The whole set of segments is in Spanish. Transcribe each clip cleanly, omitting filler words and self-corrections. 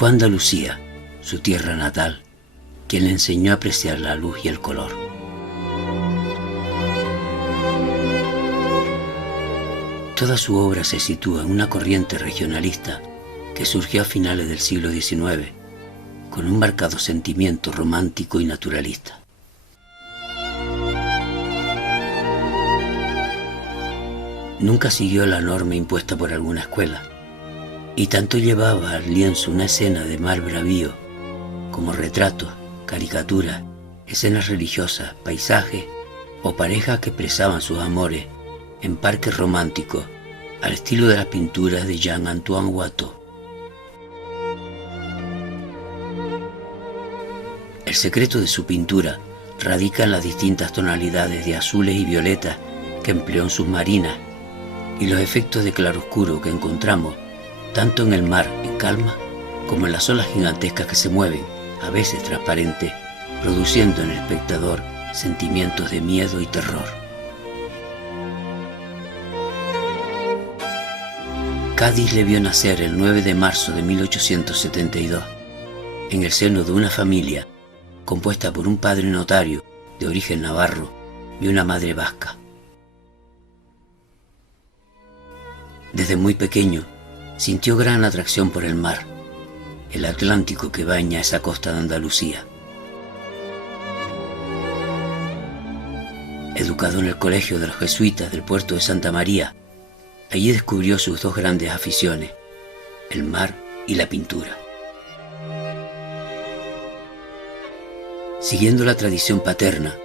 Fue Andalucía, su tierra natal, quien le enseñó a apreciar la luz y el color. Toda su obra se sitúa en una corriente regionalista que surgió a finales del siglo XIX, con un marcado sentimiento romántico y naturalista. Nunca siguió la norma impuesta por alguna escuela, y tanto llevaba al lienzo una escena de mar bravío, como retratos, caricaturas, escenas religiosas, paisajes o parejas que expresaban sus amores en parques románticos, al estilo de las pinturas de Jean-Antoine Watteau. El secreto de su pintura radica en las distintas tonalidades de azules y violetas que empleó en sus marinas y los efectos de claroscuro que encontramos tanto en el mar en calma como en las olas gigantescas que se mueven, a veces transparentes, produciendo en el espectador sentimientos de miedo y terror. Cádiz le vio nacer el 9 de marzo de 1872, en el seno de una familia compuesta por un padre notario de origen navarro y una madre vasca. Desde muy pequeño sintió gran atracción por el mar, el Atlántico que baña esa costa de Andalucía. Educado en el colegio de los jesuitas del puerto de Santa María, allí descubrió sus dos grandes aficiones, el mar y la pintura. Siguiendo la tradición paterna,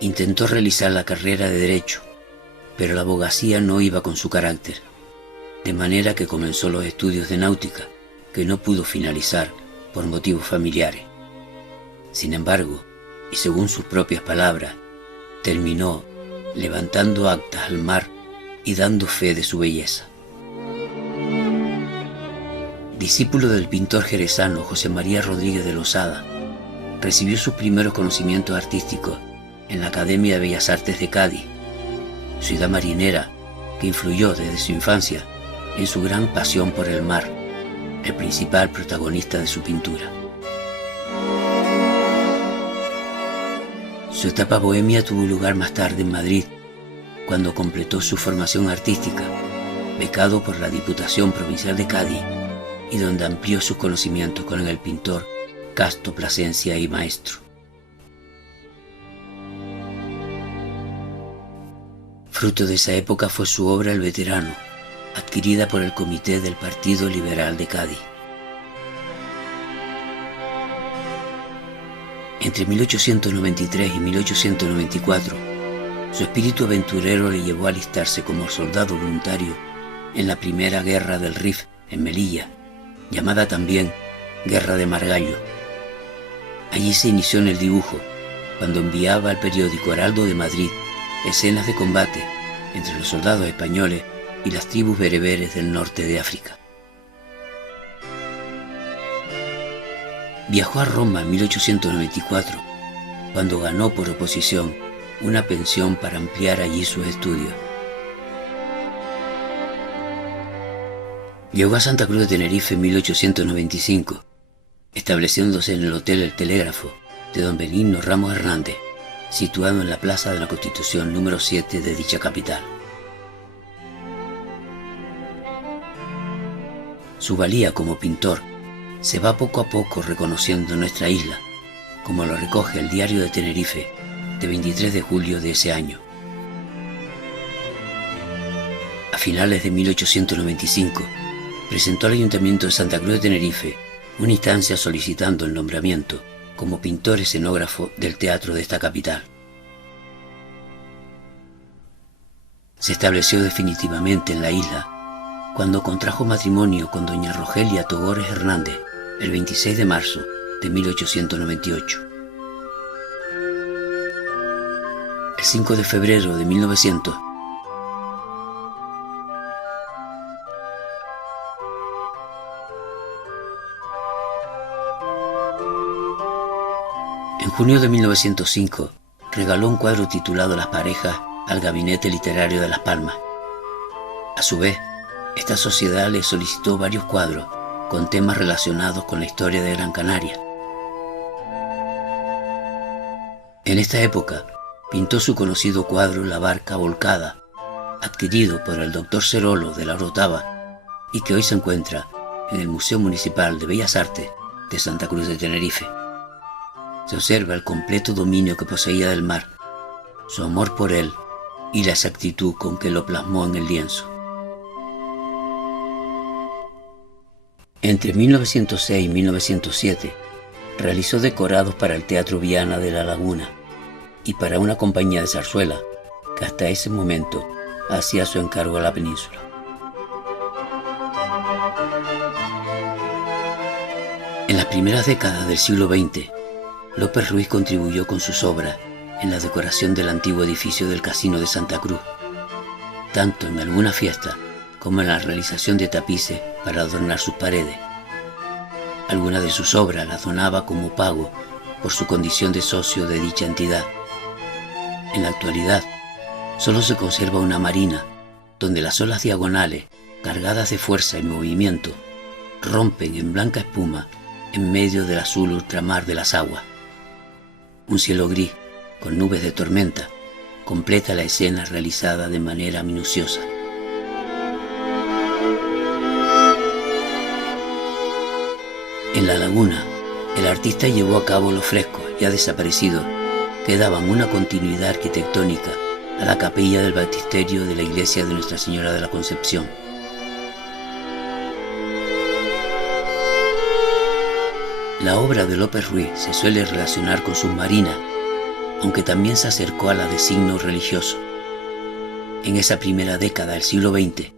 intentó realizar la carrera de Derecho, pero la abogacía no iba con su carácter, de manera que comenzó los estudios de náutica, que no pudo finalizar por motivos familiares. Sin embargo, y según sus propias palabras, terminó levantando actas al mar y dando fe de su belleza. Discípulo del pintor jerezano José María Rodríguez de Losada, recibió sus primeros conocimientos artísticos en la Academia de Bellas Artes de Cádiz, ciudad marinera que influyó desde su infancia en su gran pasión por el mar, el principal protagonista de su pintura. Su etapa bohemia tuvo lugar más tarde en Madrid, cuando completó su formación artística, becado por la Diputación Provincial de Cádiz, y donde amplió sus conocimientos con el pintor Casto Plasencia y maestro. Fruto de esa época fue su obra El Veterano, adquirida por el Comité del Partido Liberal de Cádiz. Entre 1893 y 1894, su espíritu aventurero le llevó a alistarse como soldado voluntario en la Primera Guerra del Rif en Melilla, llamada también Guerra de Margallo. Allí se inició en el dibujo, cuando enviaba al periódico Heraldo de Madrid escenas de combate entre los soldados españoles y las tribus bereberes del norte de África. Viajó a Roma en 1894, cuando ganó por oposición una pensión para ampliar allí sus estudios. Llegó a Santa Cruz de Tenerife en 1895, estableciéndose en el Hotel El Telégrafo de don Benigno Ramos Hernández, situado en la Plaza de la Constitución número 7 de dicha capital. Su valía como pintor se va poco a poco reconociendo en nuestra isla, como lo recoge el Diario de Tenerife de 23 de julio de ese año. A finales de 1895, presentó al Ayuntamiento de Santa Cruz de Tenerife una instancia solicitando el nombramiento como pintor escenógrafo del teatro de esta capital. Se estableció definitivamente en la isla cuando contrajo matrimonio con doña Rogelia Togores Hernández el 26 de marzo de 1898. El 5 de febrero de 1900, en junio de 1905, regaló un cuadro titulado Las parejas al Gabinete Literario de Las Palmas. A su vez, esta sociedad le solicitó varios cuadros con temas relacionados con la historia de Gran Canaria. En esta época pintó su conocido cuadro La barca volcada, adquirido por el doctor Cerolo de la Orotava y que hoy se encuentra en el Museo Municipal de Bellas Artes de Santa Cruz de Tenerife. Se observa el completo dominio que poseía del mar, su amor por él y la exactitud con que lo plasmó en el lienzo. Entre 1906 y 1907 realizó decorados para el Teatro Viana de La Laguna y para una compañía de zarzuela que hasta ese momento hacía su encargo a la península. En las primeras décadas del siglo XX, López Ruiz contribuyó con sus obras en la decoración del antiguo edificio del Casino de Santa Cruz, tanto en alguna fiesta como en la realización de tapices para adornar sus paredes. Algunas de sus obras las donaba como pago por su condición de socio de dicha entidad. En la actualidad, solo se conserva una marina, donde las olas diagonales, cargadas de fuerza y movimiento, rompen en blanca espuma en medio del azul ultramar de las aguas. Un cielo gris, con nubes de tormenta, completa la escena realizada de manera minuciosa. En La Laguna, el artista llevó a cabo los frescos, ya desaparecidos, que daban una continuidad arquitectónica a la capilla del baptisterio de la iglesia de Nuestra Señora de la Concepción. La obra de López Ruiz se suele relacionar con sus marinas, aunque también se acercó a la de signo religioso. En esa primera década del siglo XX,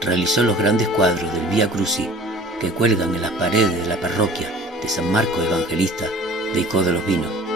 realizó los grandes cuadros del Vía Crucis que cuelgan en las paredes de la parroquia de San Marcos Evangelista de Icó de los Vinos.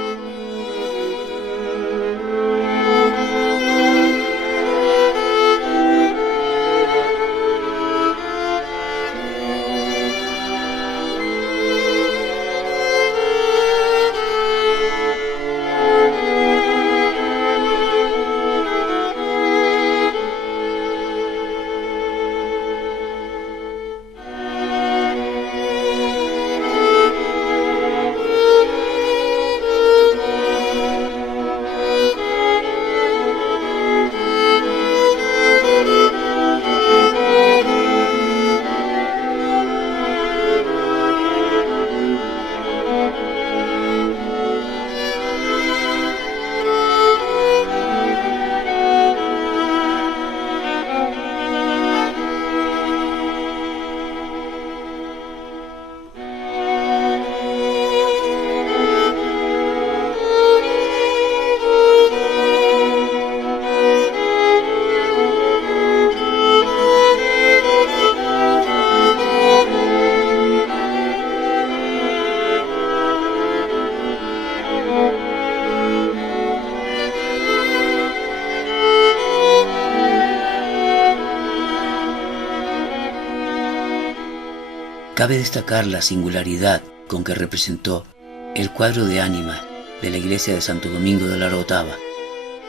Cabe destacar la singularidad con que representó el cuadro de ánimas de la iglesia de Santo Domingo de la Orotava,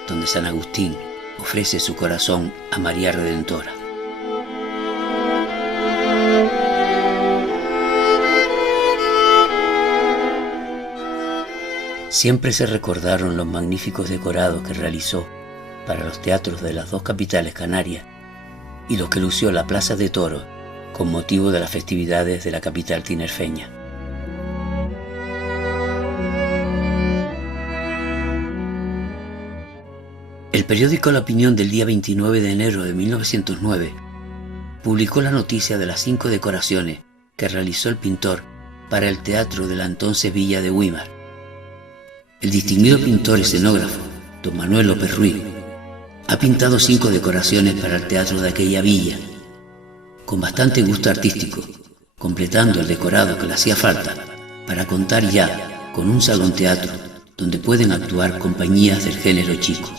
donde San Agustín ofrece su corazón a María Redentora. Siempre se recordaron los magníficos decorados que realizó para los teatros de las dos capitales canarias y los que lució la Plaza de Toros con motivo de las festividades de la capital tinerfeña. El periódico La Opinión del día 29 de enero de 1909 publicó la noticia de las 5 decoraciones que realizó el pintor para el teatro de la entonces villa de Güímar. El distinguido pintor escenógrafo, don Manuel López Ruiz, ha pintado 5 decoraciones para el teatro de aquella villa, con bastante gusto artístico, completando el decorado que le hacía falta para contar ya con un salón teatro donde pueden actuar compañías del género chico.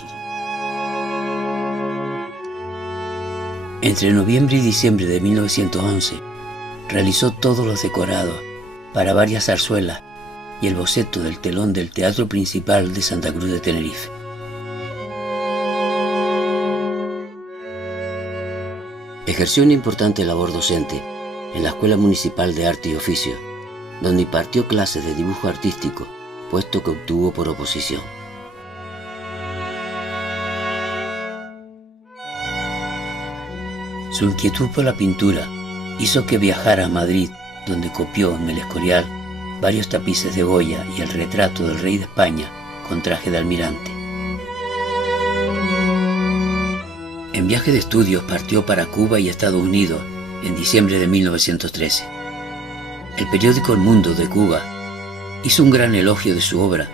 Entre noviembre y diciembre de 1911 realizó todos los decorados para varias zarzuelas y el boceto del telón del Teatro Principal de Santa Cruz de Tenerife. Ejerció una importante labor docente en la Escuela Municipal de Arte y Oficio, donde impartió clases de dibujo artístico, puesto que obtuvo por oposición. Su inquietud por la pintura hizo que viajara a Madrid, donde copió en el Escorial varios tapices de Goya y el retrato del rey de España con traje de almirante. En viaje de estudios partió para Cuba y Estados Unidos en diciembre de 1913. El periódico El Mundo de Cuba hizo un gran elogio de su obra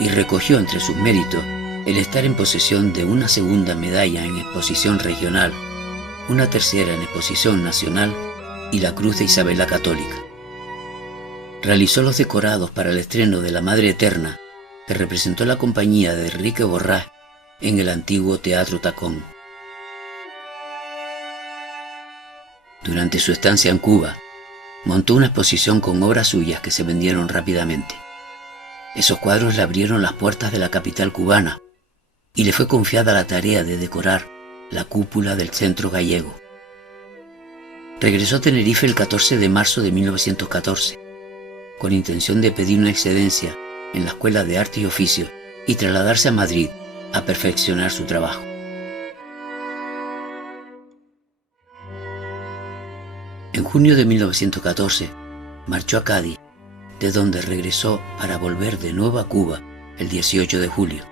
y recogió entre sus méritos el estar en posesión de una segunda medalla en exposición regional, una tercera en exposición nacional y la Cruz de Isabel la Católica. Realizó los decorados para el estreno de La Madre Eterna, que representó la compañía de Enrique Borrás en el antiguo Teatro Tacón. Durante su estancia en Cuba, montó una exposición con obras suyas que se vendieron rápidamente. Esos cuadros le abrieron las puertas de la capital cubana y le fue confiada la tarea de decorar la cúpula del Centro Gallego. Regresó a Tenerife el 14 de marzo de 1914, con intención de pedir una excedencia en la Escuela de Arte y Oficio y trasladarse a Madrid a perfeccionar su trabajo. En junio de 1914 marchó a Cádiz, de donde regresó para volver de nuevo a Cuba el 18 de julio.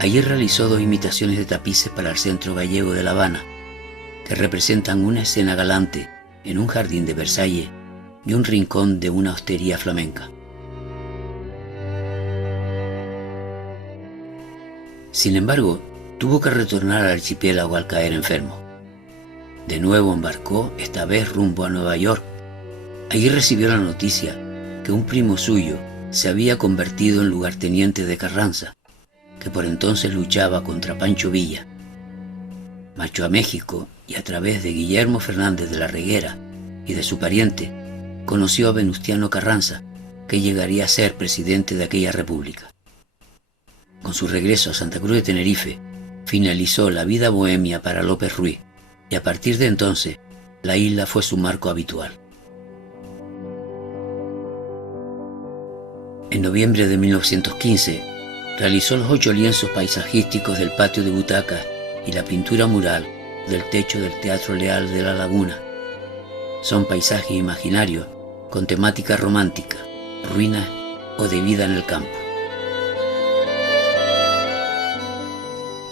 Allí realizó 2 imitaciones de tapices para el Centro Gallego de La Habana, que representan una escena galante en un jardín de Versalles y un rincón de una hostería flamenca. Sin embargo, tuvo que retornar al archipiélago al caer enfermo. De nuevo embarcó, esta vez rumbo a Nueva York. Allí recibió la noticia que un primo suyo se había convertido en lugarteniente de Carranza, que por entonces luchaba contra Pancho Villa. Marchó a México y a través de Guillermo Fernández de la Reguera y de su pariente, conoció a Venustiano Carranza, que llegaría a ser presidente de aquella república. Con su regreso a Santa Cruz de Tenerife, finalizó la vida bohemia para López Ruiz, y a partir de entonces, la isla fue su marco habitual. En noviembre de 1915, realizó los 8 lienzos paisajísticos del patio de butacas y la pintura mural del techo del Teatro Leal de la Laguna. Son paisajes imaginarios con temática romántica, ruinas o de vida en el campo.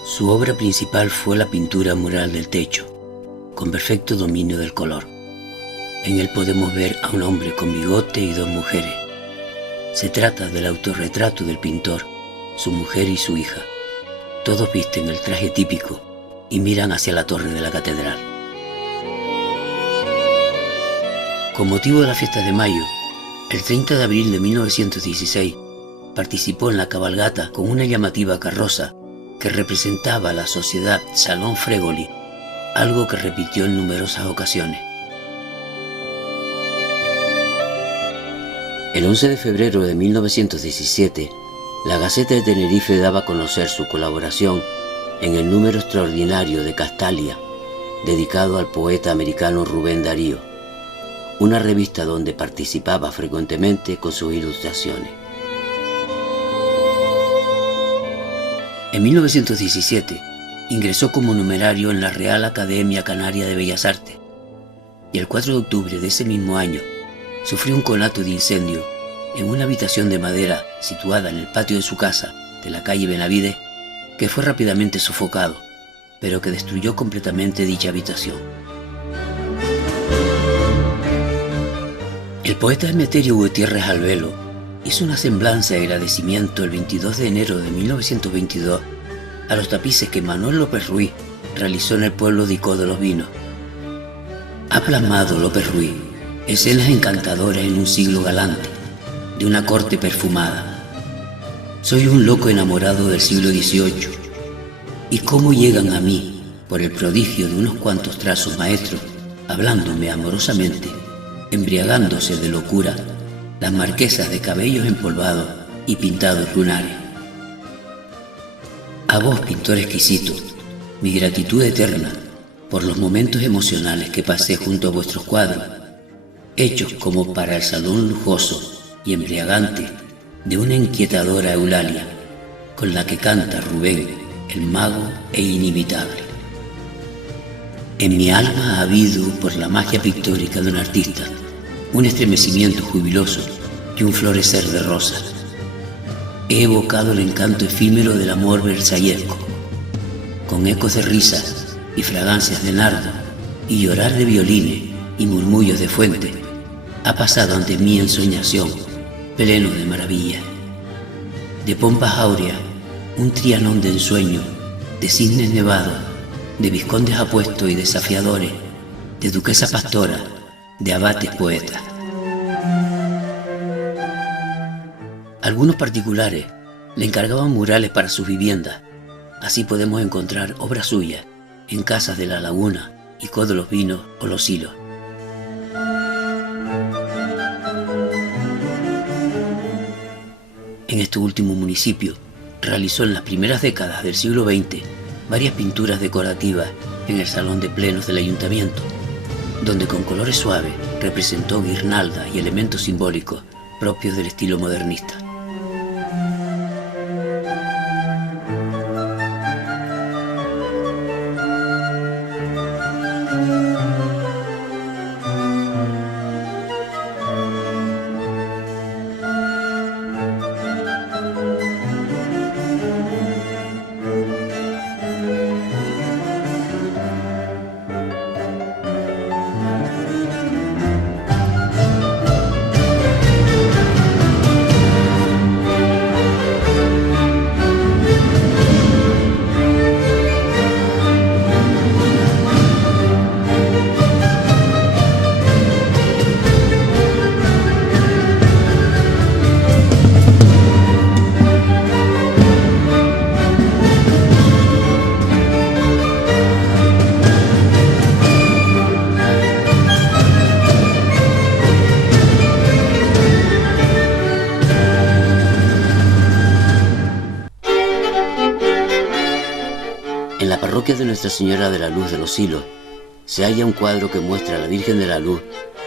Su obra principal fue la pintura mural del techo, con perfecto dominio del color. En él podemos ver a un hombre con bigote y 2 mujeres. Se trata del autorretrato del pintor, su mujer y su hija. Todos visten el traje típico y miran hacia la torre de la catedral. Con motivo de la fiesta de mayo, el 30 de abril de 1916, participó en la cabalgata con una llamativa carroza que representaba a la sociedad Salón Fregoli, algo que repitió en numerosas ocasiones. El 11 de febrero de 1917, la Gaceta de Tenerife daba a conocer su colaboración en el número extraordinario de Castalia, dedicado al poeta americano Rubén Darío, una revista donde participaba frecuentemente con sus ilustraciones. En 1917, ingresó como numerario en la Real Academia Canaria de Bellas Artes y el 4 de octubre de ese mismo año sufrió un conato de incendio en una habitación de madera situada en el patio de su casa de la calle Benavides, que fue rápidamente sofocado, pero que destruyó completamente dicha habitación. El poeta Emeterio Gutiérrez Albelo hizo una semblanza de agradecimiento el 22 de enero de 1922 a los tapices que Manuel López Ruiz realizó en el pueblo de Icó de los Vinos. Ha plasmado López Ruiz escenas encantadoras en un siglo galante, de una corte perfumada. Soy un loco enamorado del siglo XVIII, y cómo llegan a mí, por el prodigio de unos cuantos trazos maestros, hablándome amorosamente, embriagándose de locura, las marquesas de cabellos empolvados y pintados lunares. A vos, pintor exquisito, mi gratitud eterna, por los momentos emocionales que pasé junto a vuestros cuadros, hechos como para el salón lujoso y embriagante de una inquietadora Eulalia, con la que canta Rubén, el mago e inimitable. En mi alma ha habido, por la magia pictórica de un artista, un estremecimiento jubiloso y un florecer de rosas. He evocado el encanto efímero del amor versallesco, con ecos de risas y fragancias de nardo y llorar de violines y murmullos de fuente, ha pasado ante mí en soñación, pleno de maravilla. De pompas áureas, un trianón de ensueño, de cisnes nevados, de vizcondes apuestos y desafiadores, de duquesas pastoras, de abates poetas. Algunos particulares le encargaban murales para sus viviendas. Así podemos encontrar obras suyas en casas de La Laguna, Icó de los Vinos o Los Silos. En este último municipio realizó en las primeras décadas del siglo XX varias pinturas decorativas en el salón de plenos del ayuntamiento, donde con colores suaves representó guirnaldas y elementos simbólicos propios del estilo modernista. En la parroquia de Nuestra Señora de la Luz de los Silos se halla un cuadro que muestra a la Virgen de la Luz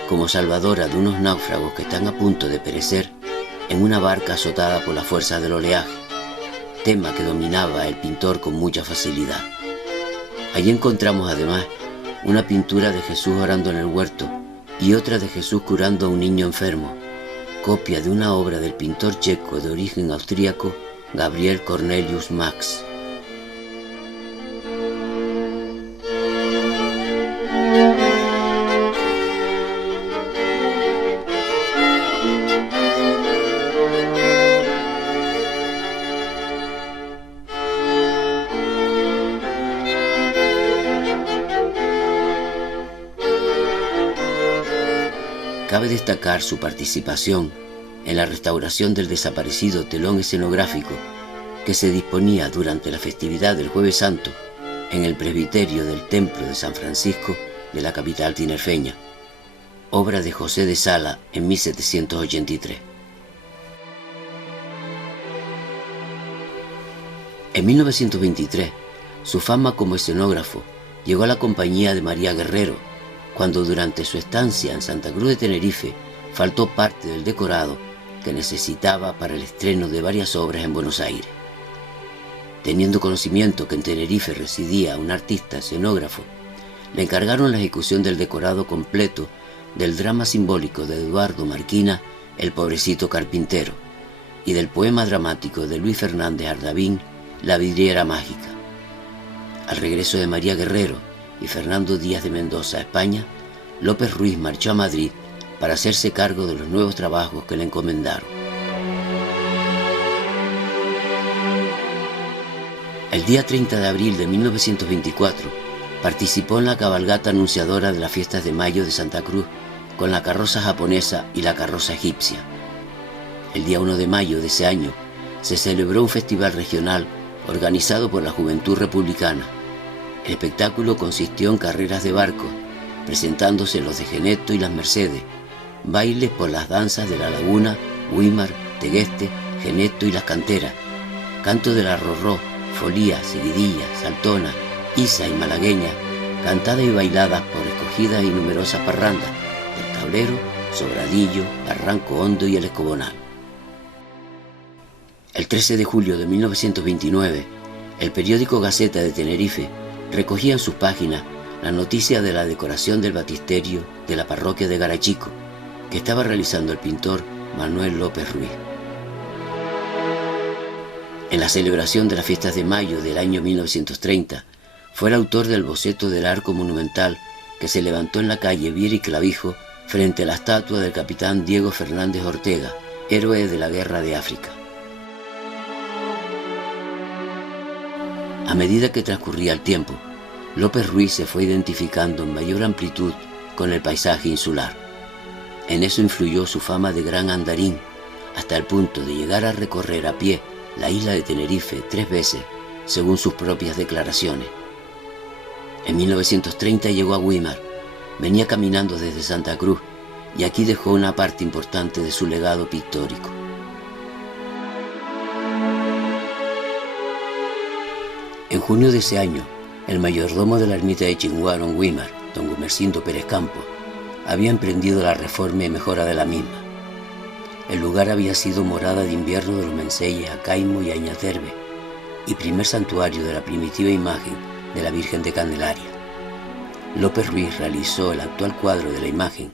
como salvadora de unos náufragos que están a punto de perecer en una barca azotada por la fuerza del oleaje, tema que dominaba el pintor con mucha facilidad. Allí encontramos además una pintura de Jesús orando en el huerto y otra de Jesús curando a un niño enfermo, copia de una obra del pintor checo de origen austríaco Gabriel Cornelius Max. Cabe destacar su participación en la restauración del desaparecido telón escenográfico que se disponía durante la festividad del Jueves Santo en el presbiterio del Templo de San Francisco de la capital tinerfeña, obra de José de Sala en 1783. En 1923, su fama como escenógrafo llegó a la compañía de María Guerrero, cuando durante su estancia en Santa Cruz de Tenerife faltó parte del decorado que necesitaba para el estreno de varias obras en Buenos Aires. Teniendo conocimiento que en Tenerife residía un artista escenógrafo, le encargaron la ejecución del decorado completo del drama simbólico de Eduardo Marquina, El pobrecito carpintero, y del poema dramático de Luis Fernández Ardavín, La vidriera mágica. Al regreso de María Guerrero y Fernando Díaz de Mendoza a España, López Ruiz marchó a Madrid para hacerse cargo de los nuevos trabajos que le encomendaron. El día 30 de abril de 1924 participó en la cabalgata anunciadora de las fiestas de mayo de Santa Cruz con la carroza japonesa y la carroza egipcia. El día 1 de mayo de ese año se celebró un festival regional organizado por la Juventud Republicana. El espectáculo consistió en carreras de barcos, presentándose los de Geneto y las Mercedes, bailes por las danzas de La Laguna, Güímar, Tegueste, Geneto y las Canteras, canto de la Rorró, Folía, Seguidilla, Saltona, Isa y Malagueña, cantadas y bailadas por escogidas y numerosas parrandas, el Tablero, Sobradillo, Barranco Hondo y el Escobonal. El 13 de julio de 1929, el periódico Gaceta de Tenerife recogía en sus páginas la noticia de la decoración del baptisterio de la parroquia de Garachico, que estaba realizando el pintor Manuel López Ruiz. En la celebración de las fiestas de mayo del año 1930, fue el autor del boceto del arco monumental que se levantó en la calle Viera y Clavijo frente a la estatua del capitán Diego Fernández Ortega, héroe de la Guerra de África. A medida que transcurría el tiempo, López Ruiz se fue identificando en mayor amplitud con el paisaje insular. En eso influyó su fama de gran andarín, hasta el punto de llegar a recorrer a pie la isla de Tenerife 3 veces, según sus propias declaraciones. En 1930 llegó a Güímar, venía caminando desde Santa Cruz y aquí dejó una parte importante de su legado pictórico. En junio de ese año, el mayordomo de la ermita de Chinguaro en Güímar, don Gumersindo Pérez Campos, había emprendido la reforma y mejora de la misma. El lugar había sido morada de invierno de los Menceyes Acaimo y Añaterbe y primer santuario de la primitiva imagen de la Virgen de Candelaria. López Ruiz realizó el actual cuadro de la imagen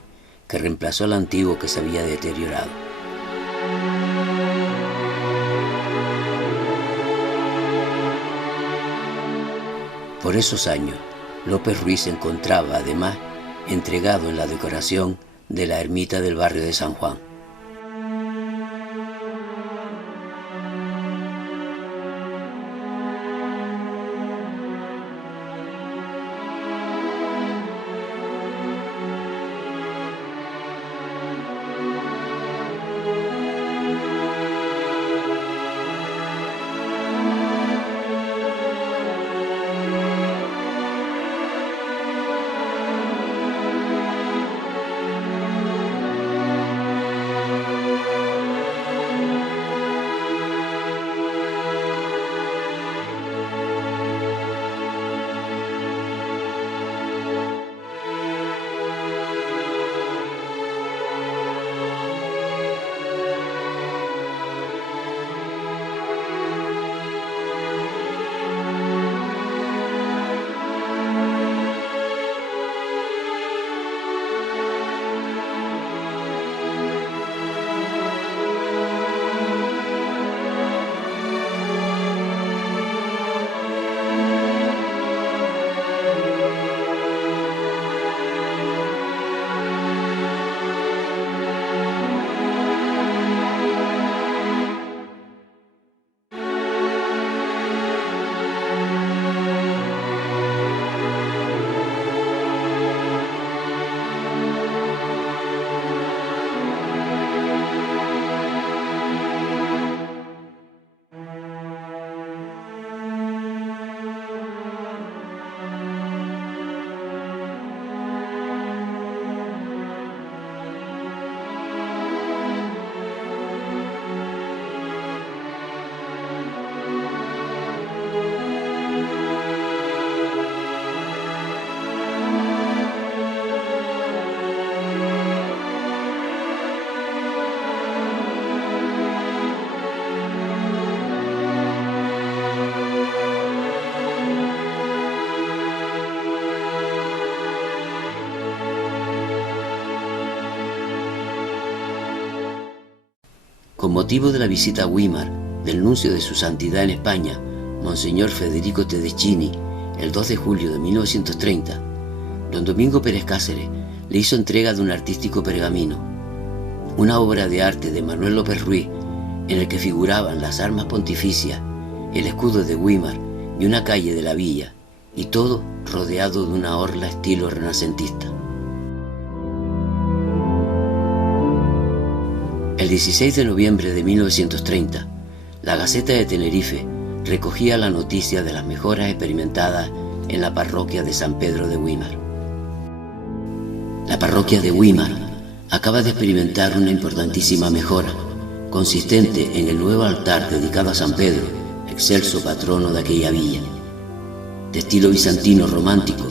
que reemplazó al antiguo que se había deteriorado. Por esos años, López Ruiz se encontraba, además, entregado en la decoración de la ermita del barrio de San Juan. Con motivo de la visita a Güímar del nuncio de su santidad en España, Monseñor Federico Tedeschini, el 2 de julio de 1930, don Domingo Pérez Cáceres le hizo entrega de un artístico pergamino, una obra de arte de Manuel López Ruiz, en el que figuraban las armas pontificias, el escudo de Güímar y una calle de la villa, y todo rodeado de una orla estilo renacentista. El 16 de noviembre de 1930, la Gaceta de Tenerife recogía la noticia de las mejoras experimentadas en la parroquia de San Pedro de Güímar. La parroquia de Güímar acaba de experimentar una importantísima mejora, consistente en el nuevo altar dedicado a San Pedro, excelso patrono de aquella villa. De estilo bizantino romántico,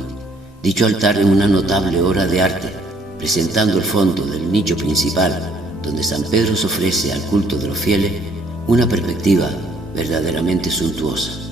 Dicho altar es una notable obra de arte, presentando el fondo del nicho principal, donde San Pedro se ofrece al culto de los fieles, una perspectiva verdaderamente suntuosa.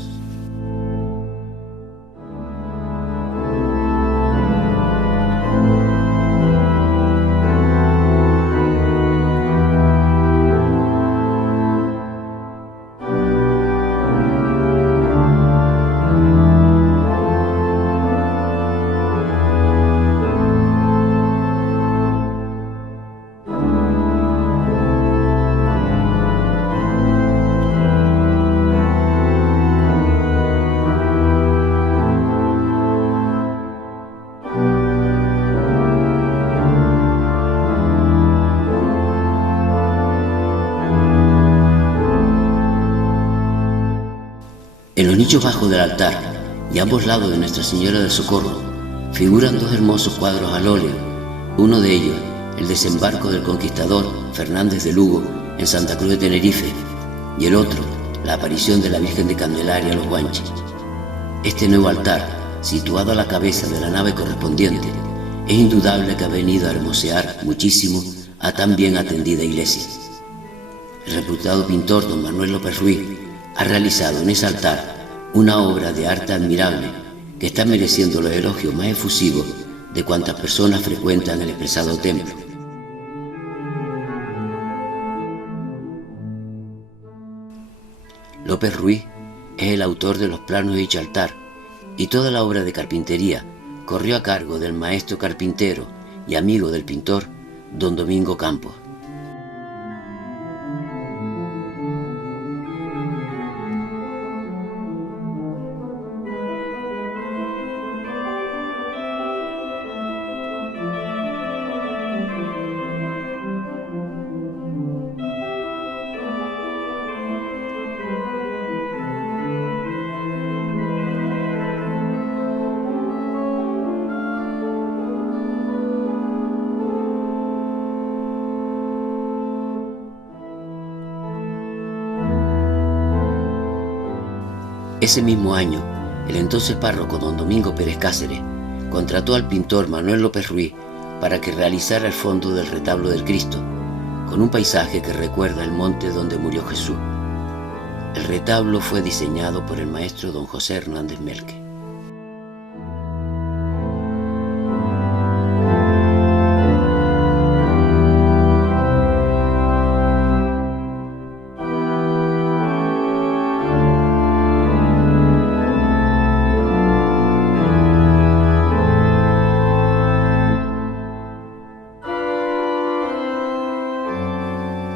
En los nichos bajos del altar y a ambos lados de Nuestra Señora del Socorro figuran dos hermosos cuadros al óleo, uno de ellos el desembarco del conquistador Fernández de Lugo en Santa Cruz de Tenerife y el otro la aparición de la Virgen de Candelaria a los Guanches. Este nuevo altar, situado a la cabeza de la nave correspondiente, es indudable que ha venido a hermosear muchísimo a tan bien atendida iglesia. El reputado pintor don Manuel López Ruiz ha realizado en ese altar una obra de arte admirable que está mereciendo los elogios más efusivos de cuantas personas frecuentan el expresado templo. López Ruiz es el autor de los planos de dicho altar y toda la obra de carpintería corrió a cargo del maestro carpintero y amigo del pintor don Domingo Campos. Ese mismo año, el entonces párroco don Domingo Pérez Cáceres contrató al pintor Manuel López Ruiz para que realizara el fondo del retablo del Cristo, con un paisaje que recuerda el monte donde murió Jesús. El retablo fue diseñado por el maestro don José Hernández Melque.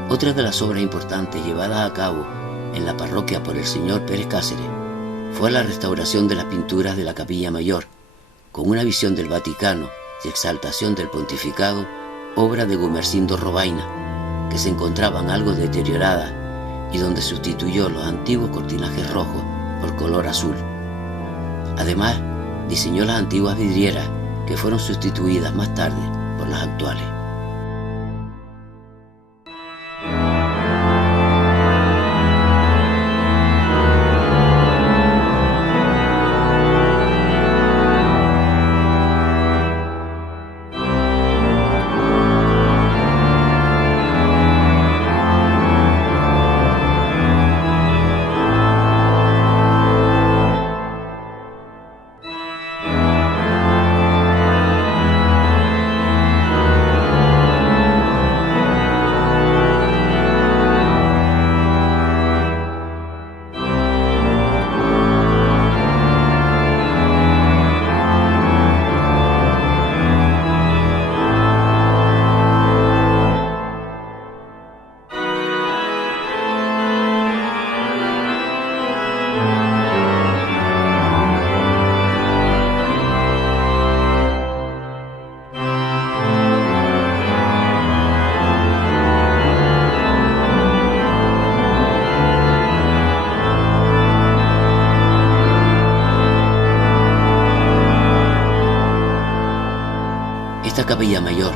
Otra de las obras importantes llevadas a cabo en la parroquia por el señor Pérez Cáceres fue la restauración de las pinturas de la Capilla Mayor, con una visión del Vaticano y exaltación del pontificado, obra de Gumersindo Robaina, que se encontraban algo deterioradas y donde sustituyó los antiguos cortinajes rojos por color azul. Además, diseñó las antiguas vidrieras que fueron sustituidas más tarde por las actuales. Esta capilla mayor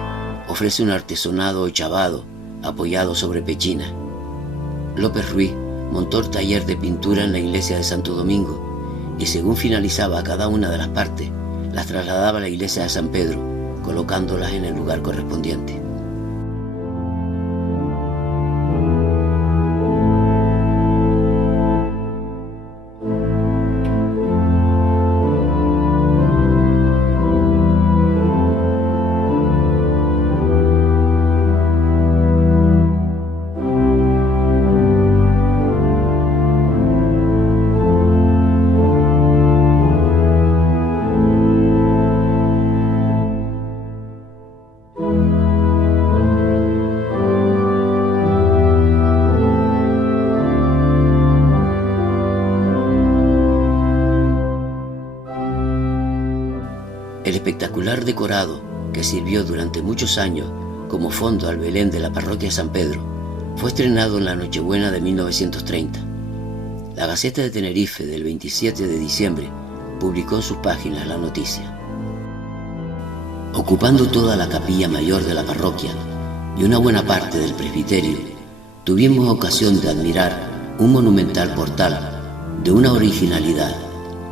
ofrece un artesonado ochavado apoyado sobre pechinas. López Ruiz montó el taller de pintura en la iglesia de Santo Domingo y según finalizaba cada una de las partes, las trasladaba a la iglesia de San Pedro, colocándolas en el lugar correspondiente. El espectacular decorado, que sirvió durante muchos años como fondo al Belén de la parroquia San Pedro, fue estrenado en la Nochebuena de 1930. La Gaceta de Tenerife del 27 de diciembre publicó en sus páginas la noticia. Ocupando toda la capilla mayor de la parroquia y una buena parte del presbiterio, tuvimos ocasión de admirar un monumental portal de una originalidad,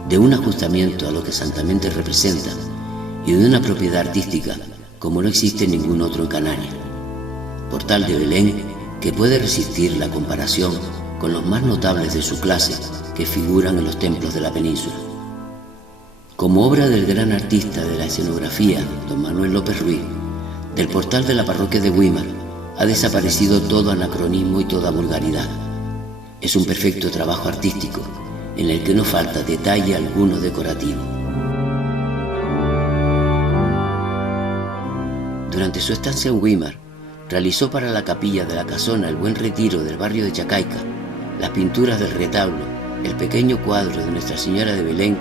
de un ajustamiento a lo que santamente representa y de una propiedad artística como no existe ningún otro en Canarias. Portal de Belén que puede resistir la comparación con los más notables de su clase que figuran en los templos de la península. Como obra del gran artista de la escenografía, don Manuel López Ruiz, del portal de la parroquia de Güímar ha desaparecido todo anacronismo y toda vulgaridad. Es un perfecto trabajo artístico en el que no falta detalle alguno decorativo. Durante su estancia en Güímar, realizó para la capilla de la Casona El Buen Retiro del barrio de Chacaica las pinturas del retablo, el pequeño cuadro de Nuestra Señora de Belén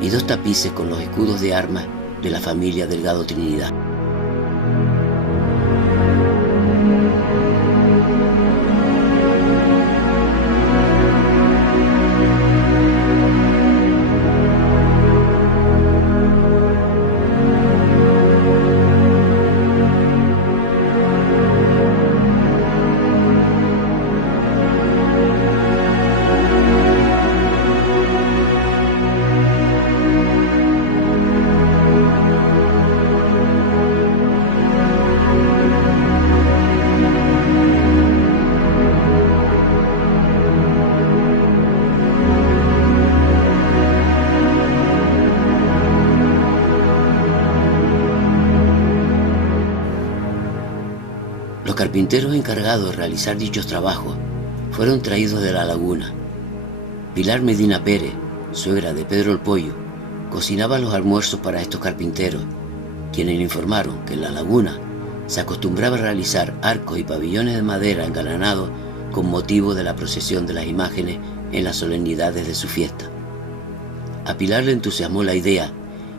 y 2 tapices con los escudos de armas de la familia Delgado Trinidad. Los carpinteros encargados de realizar dichos trabajos fueron traídos de La Laguna. Pilar Medina Pérez, suegra de Pedro el Pollo, cocinaba los almuerzos para estos carpinteros, quienes le informaron que en La Laguna se acostumbraba a realizar arcos y pabellones de madera engalanados con motivo de la procesión de las imágenes en las solemnidades de su fiesta. A Pilar le entusiasmó la idea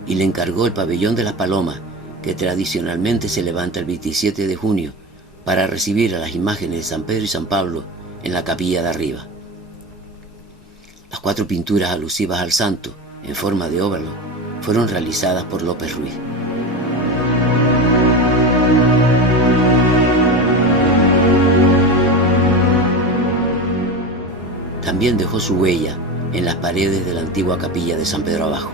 y le encargó el pabellón de las palomas, que tradicionalmente se levanta el 27 de junio, para recibir a las imágenes de San Pedro y San Pablo en la capilla de arriba. Las 4 pinturas alusivas al santo, en forma de óvalo, fueron realizadas por López Ruiz. También dejó su huella en las paredes de la antigua capilla de San Pedro Abajo.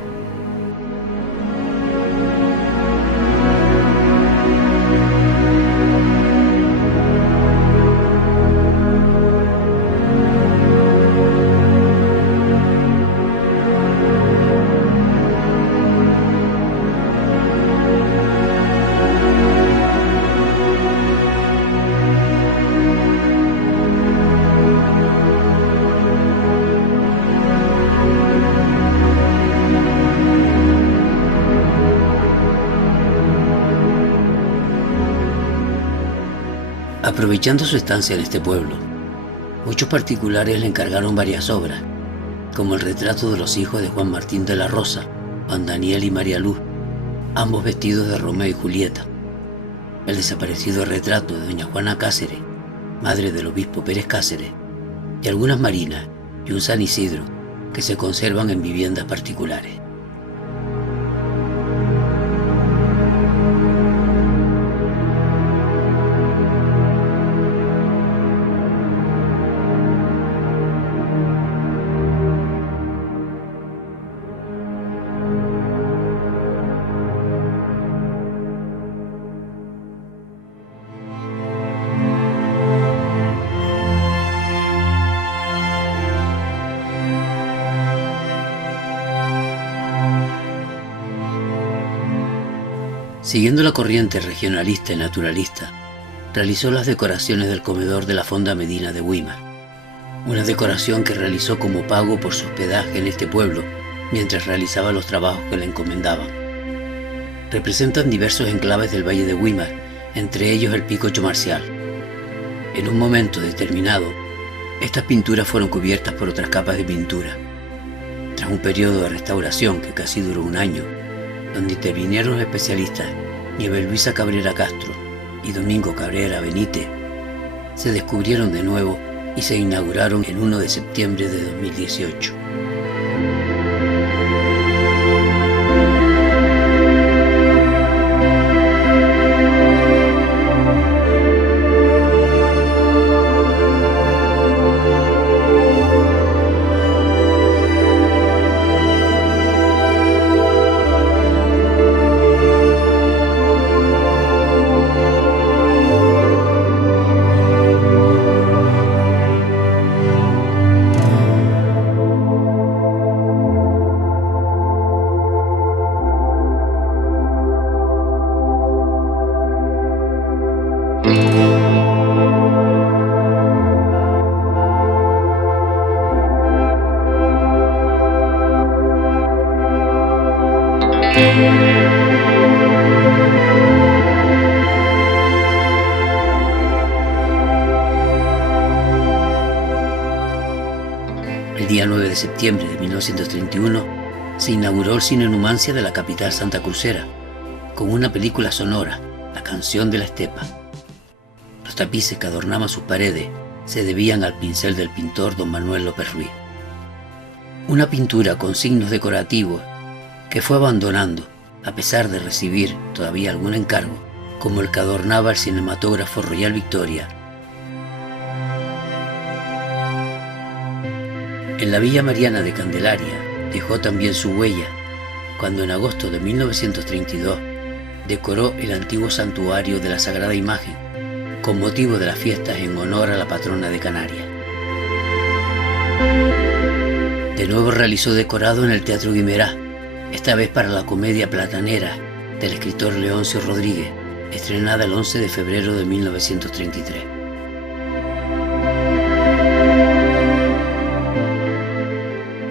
Aprovechando su estancia en este pueblo, muchos particulares le encargaron varias obras, como el retrato de los hijos de Juan Martín de la Rosa, Juan Daniel y María Luz, ambos vestidos de Romeo y Julieta, el desaparecido retrato de doña Juana Cáceres, madre del obispo Pérez Cáceres, y algunas marinas y un San Isidro que se conservan en viviendas particulares. Siguiendo la corriente regionalista y naturalista, realizó las decoraciones del comedor de la Fonda Medina de Weimar, una decoración que realizó como pago por su hospedaje en este pueblo mientras realizaba los trabajos que le encomendaban. Representan diversos enclaves del Valle de Weimar, entre ellos el Pico Chomarcial. En un momento determinado, estas pinturas fueron cubiertas por otras capas de pintura. Tras un periodo de restauración que casi duró un año, donde intervinieron los especialistas Nieves Luisa Cabrera Castro y Domingo Cabrera Benítez, se descubrieron de nuevo y se inauguraron el 1 de septiembre de 2018. El día 9 de septiembre de 1931 se inauguró el Cine Numancia de la capital santacrucera, con una película sonora, La canción de la estepa. Los tapices que adornaban sus paredes se debían al pincel del pintor don Manuel López Ruiz. Una pintura con signos decorativos que fue abandonando a pesar de recibir todavía algún encargo, como el que adornaba el cinematógrafo Royal Victoria. En la Villa Mariana de Candelaria dejó también su huella cuando en agosto de 1932 decoró el antiguo santuario de la Sagrada Imagen con motivo de las fiestas en honor a la patrona de Canarias. De nuevo realizó decorado en el Teatro Guimerá, esta vez para la comedia Platanera del escritor Leoncio Rodríguez, estrenada el 11 de febrero de 1933.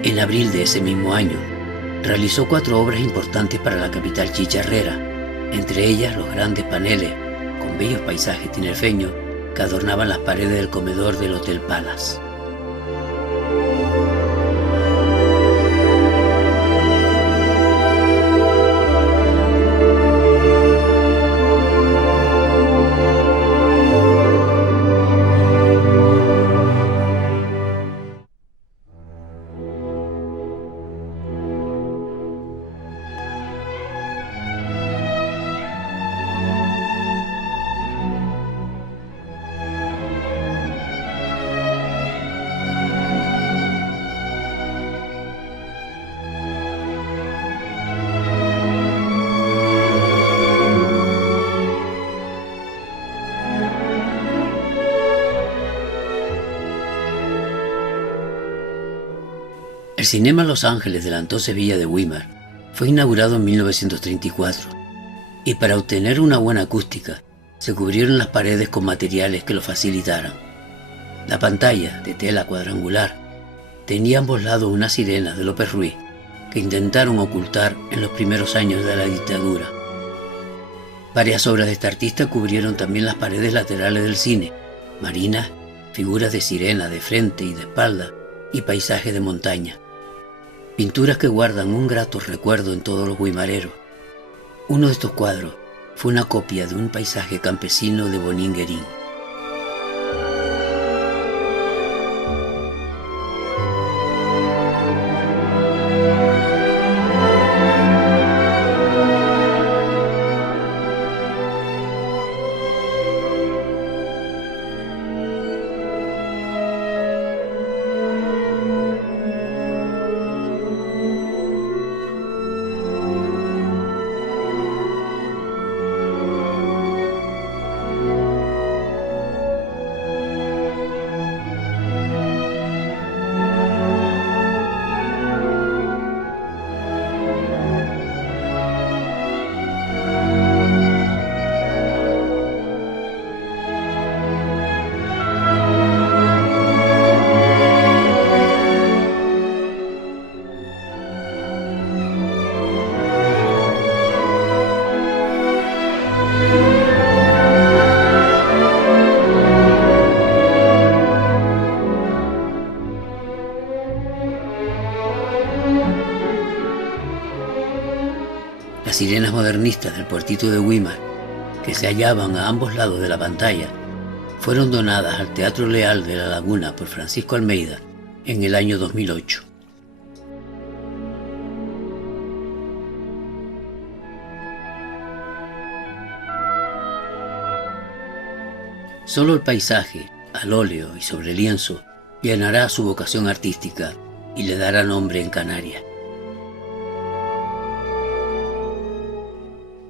En abril de ese mismo año, realizó 4 obras importantes para la capital chicharrera, entre ellas los grandes paneles con bellos paisajes tinerfeños que adornaban las paredes del comedor del Hotel Palace. El Cinema Los Ángeles de la entonces Villa de Weimar fue inaugurado en 1934 y para obtener una buena acústica se cubrieron las paredes con materiales que lo facilitaran. La pantalla, de tela cuadrangular, tenía a ambos lados unas sirenas de López Ruiz que intentaron ocultar en los primeros años de la dictadura. Varias obras de este artista cubrieron también las paredes laterales del cine, marinas, figuras de sirena de frente y de espalda y paisajes de montaña. Pinturas que guardan un grato recuerdo en todos los guimareros. Uno de estos cuadros fue una copia de un paisaje campesino de Bonín Guerín. sirenas modernistas del puertito de Güímar, que se hallaban a ambos lados de la pantalla, fueron donadas al Teatro Leal de La Laguna por Francisco Almeida en el año 2008. Solo el paisaje, al óleo y sobre lienzo, llenará su vocación artística y le dará nombre en Canarias.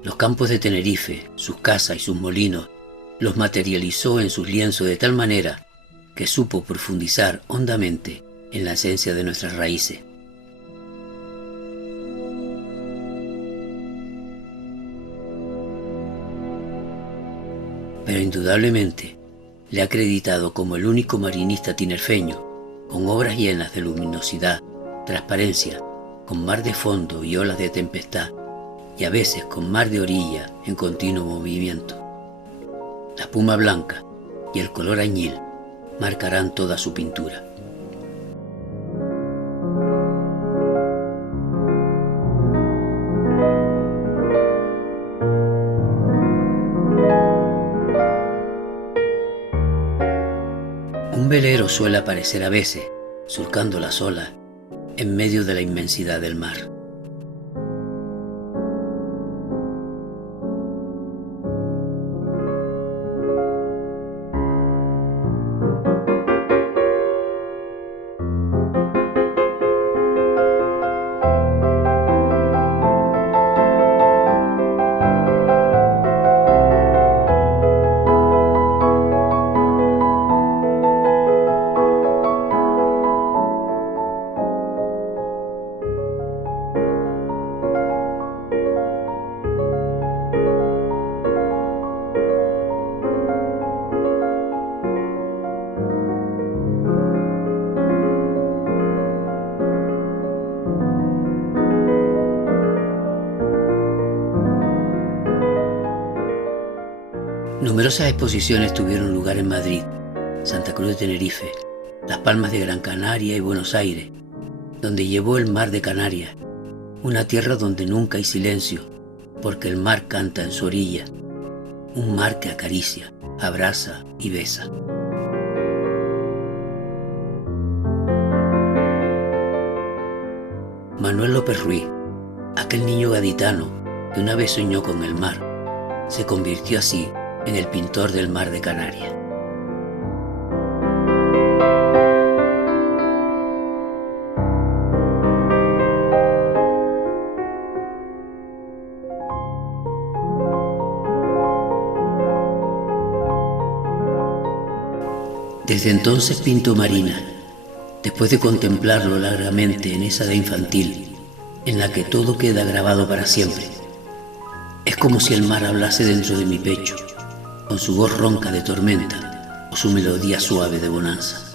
Los campos de Tenerife, sus casas y sus molinos, los materializó en sus lienzos de tal manera que supo profundizar hondamente en la esencia de nuestras raíces. Pero indudablemente le ha acreditado como el único marinista tinerfeño, con obras llenas de luminosidad, transparencia, con mar de fondo y olas de tempestad, y a veces con mar de orilla en continuo movimiento. La espuma blanca y el color añil marcarán toda su pintura. Un velero suele aparecer a veces, surcando las olas, en medio de la inmensidad del mar. Numerosas exposiciones tuvieron lugar en Madrid, Santa Cruz de Tenerife, Las Palmas de Gran Canaria y Buenos Aires, donde llevó el mar de Canarias, una tierra donde nunca hay silencio, porque el mar canta en su orilla, un mar que acaricia, abraza y besa. Manuel López Ruiz, aquel niño gaditano que una vez soñó con el mar, se convirtió así en el pintor del mar de Canarias. Desde entonces pinto marina, después de contemplarlo largamente en esa edad infantil, en la que todo queda grabado para siempre. Es como si el mar hablase dentro de mi pecho, con su voz ronca de tormenta o su melodía suave de bonanza.